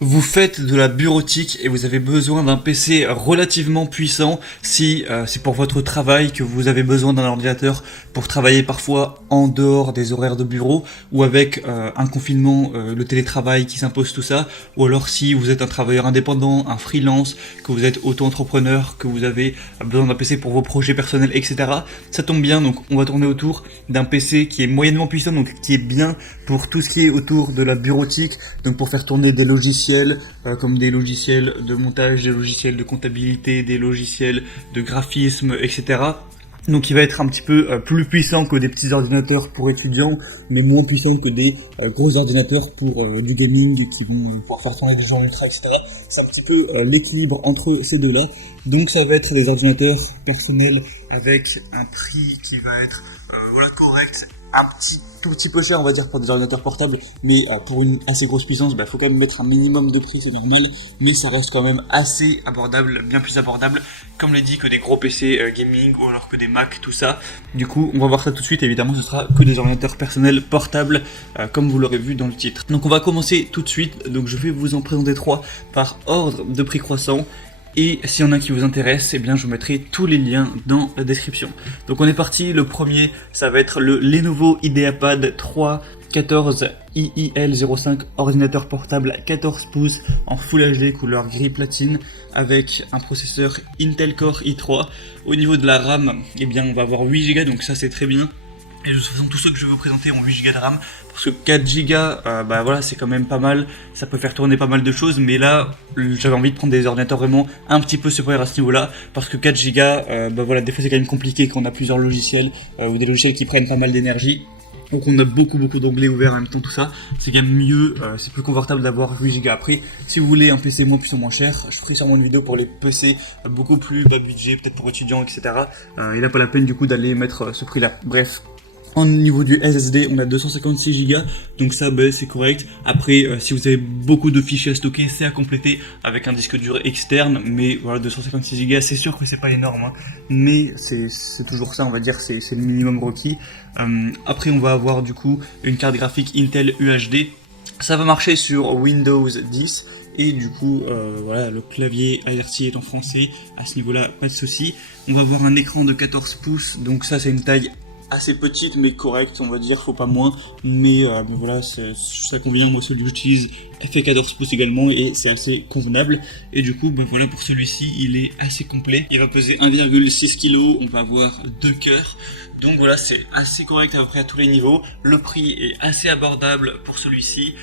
Vous faites de la bureautique et vous avez besoin d'un PC relativement puissant si c'est pour votre travail que vous avez besoin d'un ordinateur pour travailler parfois en dehors des horaires de bureau ou avec un confinement, le télétravail qui s'impose tout ça, ou alors si vous êtes un travailleur indépendant, un freelance, que vous êtes auto-entrepreneur, que vous avez besoin d'un PC pour vos projets personnels, etc. Ça tombe bien, donc on va tourner autour d'un PC qui est moyennement puissant, donc qui est bien pour tout ce qui est autour de la bureautique, donc pour faire tourner des logiciels, comme des logiciels de montage, des logiciels de comptabilité, des logiciels de graphisme, etc. Donc il va être un petit peu plus puissant que des petits ordinateurs pour étudiants, mais moins puissant que des gros ordinateurs pour du gaming qui vont pouvoir faire tourner des jeux en ultra, etc. C'est un petit peu l'équilibre entre ces deux-là. Donc ça va être des ordinateurs personnels avec un prix qui va être correct, tout petit peu cher on va dire pour des ordinateurs portables, mais pour une assez grosse puissance, faut quand même mettre un minimum de prix, c'est normal, mais ça reste quand même assez abordable, bien plus abordable, comme l'a dit, que des gros PC gaming ou alors que des Mac, tout ça. Du coup, on va voir ça tout de suite, évidemment ce sera que des ordinateurs personnels portables, comme vous l'aurez vu dans le titre. Donc on va commencer tout de suite, donc je vais vous en présenter 3 par ordre de prix croissant. Et s'il y en a qui vous intéresse, eh bien je vous mettrai tous les liens dans la description. Donc on est parti, le premier, ça va être le Lenovo IdeaPad 3 14 IIL05, ordinateur portable 14 pouces en Full HD couleur gris platine avec un processeur Intel Core i3. Au niveau de la RAM, eh bien on va avoir 8 Go, donc ça c'est très bien. Et de toute façon, tous ceux que je vais vous présenter ont 8 Go de RAM, parce que 4 Go, voilà, c'est quand même pas mal, ça peut faire tourner pas mal de choses, mais là, j'avais envie de prendre des ordinateurs vraiment un petit peu supérieurs à ce niveau-là, parce que 4 Go, voilà, des fois c'est quand même compliqué quand on a plusieurs logiciels, ou des logiciels qui prennent pas mal d'énergie. Donc on a beaucoup d'onglets ouverts en même temps, tout ça, c'est quand même mieux, c'est plus confortable d'avoir 8 Go. Après, si vous voulez un PC moins puissant, moins cher, je ferai sûrement une vidéo pour les PC beaucoup plus bas budget, peut-être pour étudiants, etc. Il n'a pas la peine du coup d'aller mettre ce prix-là. Bref. Au niveau du SSD, on a 256 Go, donc ça c'est correct. Après, si vous avez beaucoup de fichiers à stocker, c'est à compléter avec un disque dur externe, mais voilà, 256 Go, c'est sûr que c'est pas énorme, hein, mais c'est toujours ça, on va dire, c'est le minimum requis. Après, on va avoir du coup une carte graphique Intel UHD. Ça va marcher sur Windows 10. Et du coup, voilà, le clavier ART est en français, à ce niveau-là, pas de souci. On va avoir un écran de 14 pouces, donc ça c'est une taille assez petite mais correcte, on va dire, faut pas moins, mais voilà, ça convient. Moi celui que j'utilise fait 14 pouces également et c'est assez convenable. Et du coup voilà, pour celui-ci il est assez complet, il va peser 1,6 kg, on va avoir 2 cœurs, donc voilà, c'est assez correct à peu près à tous les niveaux. Le prix est assez abordable pour celui-ci,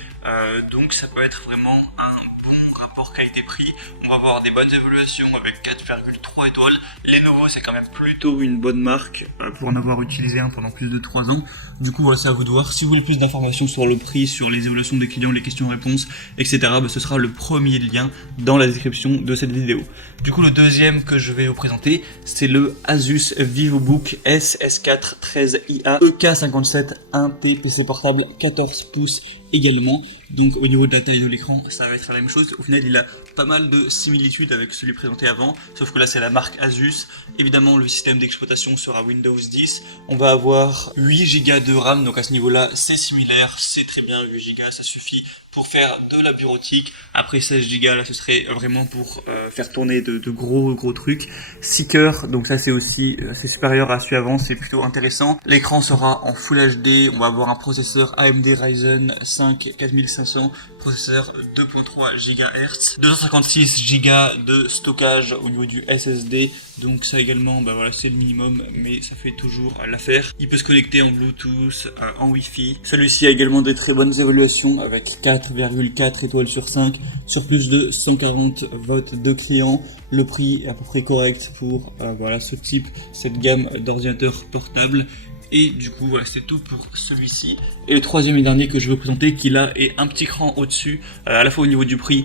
donc ça peut être vraiment un bon rapport qualité-prix. On va avoir des bonnes évaluations avec 4,3 étoiles. Lenovo c'est quand même plutôt une bonne marque pour en avoir utilisé un pendant plus de 3 ans. Du coup voilà, c'est à vous de voir. Si vous voulez plus d'informations sur le prix, sur les évaluations des clients, les questions-réponses, etc., ce sera le premier lien dans la description de cette vidéo. Du coup le deuxième que je vais vous présenter, c'est le Asus VivoBook S4 13IA EK57 1T PC portable 14 pouces également. Donc au niveau de la taille de l'écran, ça va être la même chose. Au final, il a pas mal de similitudes avec celui présenté avant, sauf que là c'est la marque Asus. Évidemment, le système d'exploitation sera Windows 10. On va avoir 8 Go de RAM, donc à ce niveau-là, c'est similaire, c'est très bien. 8 Go, ça suffit pour faire de la bureautique. Après 16 Go, là ce serait vraiment pour faire tourner de gros trucs. 6 cœurs, donc ça c'est aussi c'est supérieur à celui avant, c'est plutôt intéressant. L'écran sera en Full HD, on va avoir un processeur AMD Ryzen 5 4500, processeur 2.3 GHz, 256 Go de stockage au niveau du SSD, donc ça également, voilà, c'est le minimum, mais ça fait toujours l'affaire. Il peut se connecter en Bluetooth, en Wi-Fi. Celui-ci a également des très bonnes évaluations avec 4,4 étoiles sur 5, sur plus de 140 votes de clients. Le prix est à peu près correct pour voilà, cette gamme d'ordinateurs portables. Et du coup voilà, c'est tout pour celui-ci. Et le troisième et dernier que je vais vous présenter, qui là est un petit cran au-dessus, à la fois au niveau du prix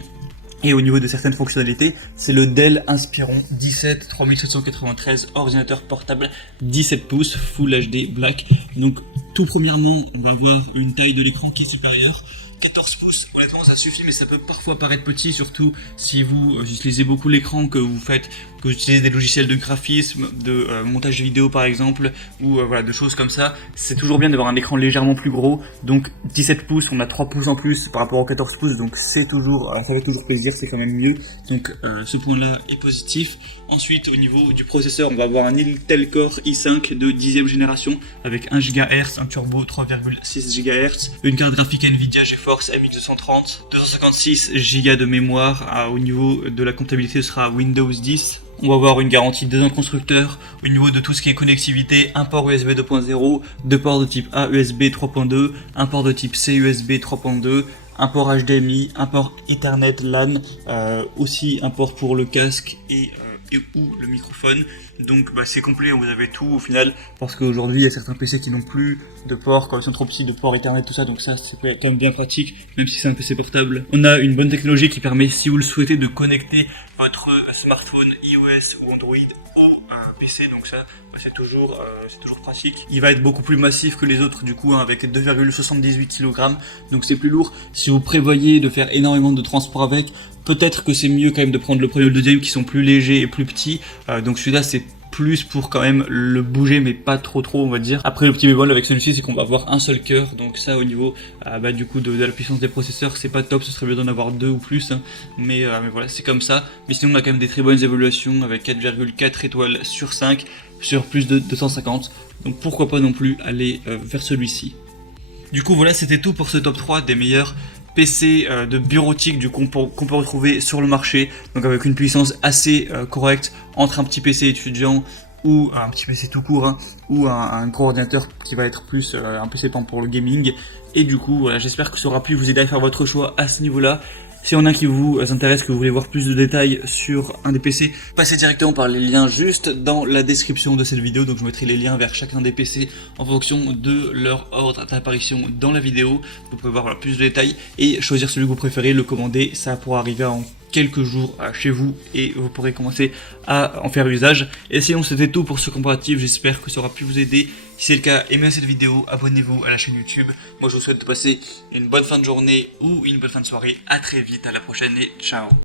et au niveau de certaines fonctionnalités, c'est le Dell Inspiron 17 3793, ordinateur portable 17 pouces Full HD Black. Donc tout premièrement, on va avoir une taille de l'écran qui est supérieure. 14 pouces, honnêtement ça suffit, mais ça peut parfois paraître petit, surtout si vous utilisez beaucoup l'écran, que vous utilisez des logiciels de graphisme, de montage vidéo par exemple, ou voilà, de choses comme ça. C'est toujours bien d'avoir un écran légèrement plus gros, donc 17 pouces, on a 3 pouces en plus par rapport aux 14 pouces, donc c'est toujours, ça fait toujours plaisir, c'est quand même mieux, donc ce point-là est positif. Ensuite, au niveau du processeur, on va avoir un Intel Core i5 de 10e génération avec 1 GHz, un turbo 3,6 GHz, une carte graphique Nvidia GeForce MX230, 256 Go de mémoire. Au niveau de la comptabilité, ce sera Windows 10. On va avoir une garantie 2 ans de constructeur. Au niveau de tout ce qui est connectivité, un port USB 2.0, 2 ports de type A USB 3.2, un port de type C USB 3.2, un port HDMI, un port Ethernet LAN, aussi un port pour le casque et ou le microphone. Donc c'est complet, vous avez tout au final, parce qu'aujourd'hui il y a certains PC qui n'ont plus de port, quand ils sont trop petits, de port Ethernet, tout ça, donc ça c'est quand même bien pratique, même si c'est un PC portable. On a une bonne technologie qui permet, si vous le souhaitez, de connecter votre smartphone iOS ou Android au PC, donc ça c'est toujours pratique. Il va être beaucoup plus massif que les autres du coup, avec 2,78 kg, donc c'est plus lourd. Si vous prévoyez de faire énormément de transport avec, peut-être que c'est mieux quand même de prendre le premier ou le deuxième qui sont plus légers et plus petits, donc celui-là c'est plus pour quand même le bouger, mais pas trop on va dire. Après le petit bémol avec celui-ci, c'est qu'on va avoir un seul cœur, donc ça au niveau du coup de la puissance des processeurs c'est pas top, ce serait mieux d'en avoir 2 ou plus, hein. Mais voilà, c'est comme ça. Mais sinon on a quand même des très bonnes évaluations avec 4,4 étoiles sur 5 sur plus de 250, donc pourquoi pas non plus aller vers celui-ci. Du coup voilà, c'était tout pour ce top 3 des meilleurs PC de bureautique du coup qu'on peut retrouver sur le marché, donc avec une puissance assez correcte entre un petit PC étudiant ou un petit PC tout court, hein, ou un gros ordinateur qui va être plus un PC pour le gaming. Et du coup voilà, j'espère que ça aura pu vous aider à faire votre choix à ce niveau là. Si on a qui vous intéresse, que vous voulez voir plus de détails sur un des PC, passez directement par les liens juste dans la description de cette vidéo. Donc je mettrai les liens vers chacun des PC en fonction de leur ordre d'apparition dans la vidéo. Vous pouvez voir plus de détails et choisir celui que vous préférez, le commander. Ça pourra arriver en quelques jours chez vous et vous pourrez commencer à en faire usage. Et sinon c'était tout pour ce comparatif, j'espère que ça aura pu vous aider. Si c'est le cas, aimez cette vidéo, abonnez-vous à la chaîne YouTube. Moi je vous souhaite de passer une bonne fin de journée ou une bonne fin de soirée. À très vite, à la prochaine et ciao.